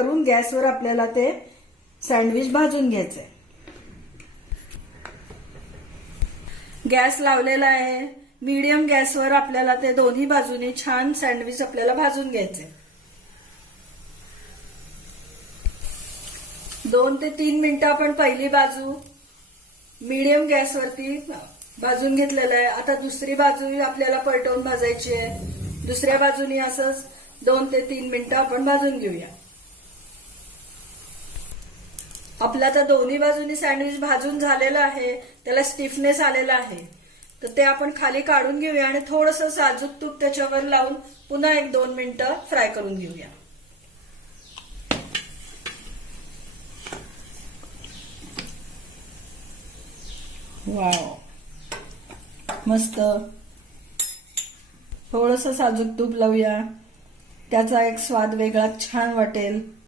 करून गॅसवर आपल्याला ते सँडविच भाजून घ्यायचंय। गॅस लावलेला आहे, मीडियम गॅसवर आपल्याला ते दोन्ही बाजूनी छान सँडविच आपल्याला भाजून घ्यायचे। 2 ते 3 मिनिटं आपण पहिली बाजू मीडियम गॅसवरती भाजून घेतलेलं आहे। आता दुसरी बाजू आपल्याला पलटवून भाजायची आहे। दुसऱ्या बाजूनी असंच 2 ते 3 मिनिटं आपण भाजून घेऊया। आपला आता दोन्ही बाजूनी सँडविच भाजून झालेलं आहे, त्याला स्टिफनेस आलेला आहे, तर ते आपण खाली काढून घेऊया आणि थोडंसं साजूक तूप त्याच्यावर लावून पुन्हा 1-2 मिनिटं फ्राय करून घेऊया। वाव, मस्त। थोडंसं साजूक तूप लावूया, त्याचा एक स्वाद वेगळा छान वाटेल।